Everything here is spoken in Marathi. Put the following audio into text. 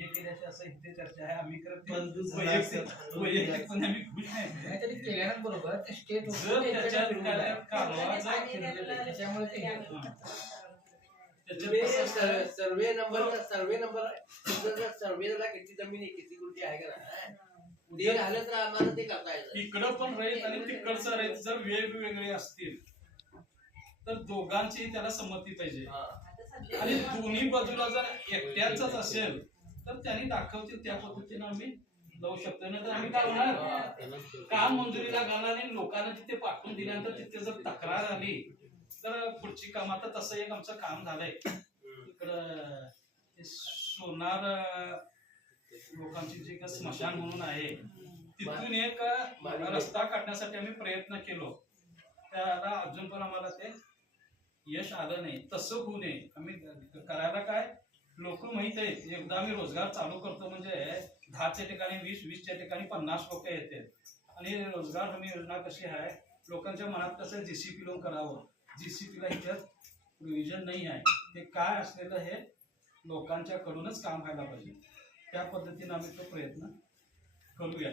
हे केल्याचे असं इथे चर्चा आहे. आम्ही करत वैयक्तिकपणे आम्ही खुश आहे. काहीतरी केल्यानं बरोबर ते स्टेट जर त्याच्यात काय कालवा त्याच्यामुळे ते सर्वे नंबर सर्वेला किती जमीन आहे किती कृती आहे का ना ते झालं तर आम्हाला ते करता येतं. इकडं पण रहित आणि तिकडचं रहित जर वेगवेगळे असतील तर दोघांची त्याला संमती पाहिजे. आणि दोन्ही बाजूला जर एकट्याच असेल तर त्यांनी दाखवतील त्या पद्धतीने आम्ही जाऊ शकतो. नाही तर आम्ही काय होणार काम मंजुरीला घालणार आणि लोकांना तिथे पाठवून दिल्यानंतर तिथे जर तक्रार आली तर पुढची काम. आता तसं एक आमचं काम झालंय इकडं सोनार लोकांची जी स्मशान म्हणून आहे तिथून एक रस्ता काढण्यासाठी आम्ही प्रयत्न केलो. त्याला अजून पण आम्हाला ते यश आलं नाही. तसं होऊ नये आम्ही करायला काय लोक माहित आहेत. एकदा आम्ही रोजगार चालू करतो म्हणजे 10च्या ठिकाणी 20, 20च्या ठिकाणी 50 लोक येतात. आणि रोजगार हमी योजना कशी आहे लोकांच्या मनात कसं जीसीपी लोन करावं. जीसीपीला ह्याच्यात प्रोव्हिजन नाही आहे. ते काय असलेलं हे लोकांच्या कडूनच काम व्हायला पाहिजे. त्या पद्धतीने आम्ही तो प्रयत्न करूया.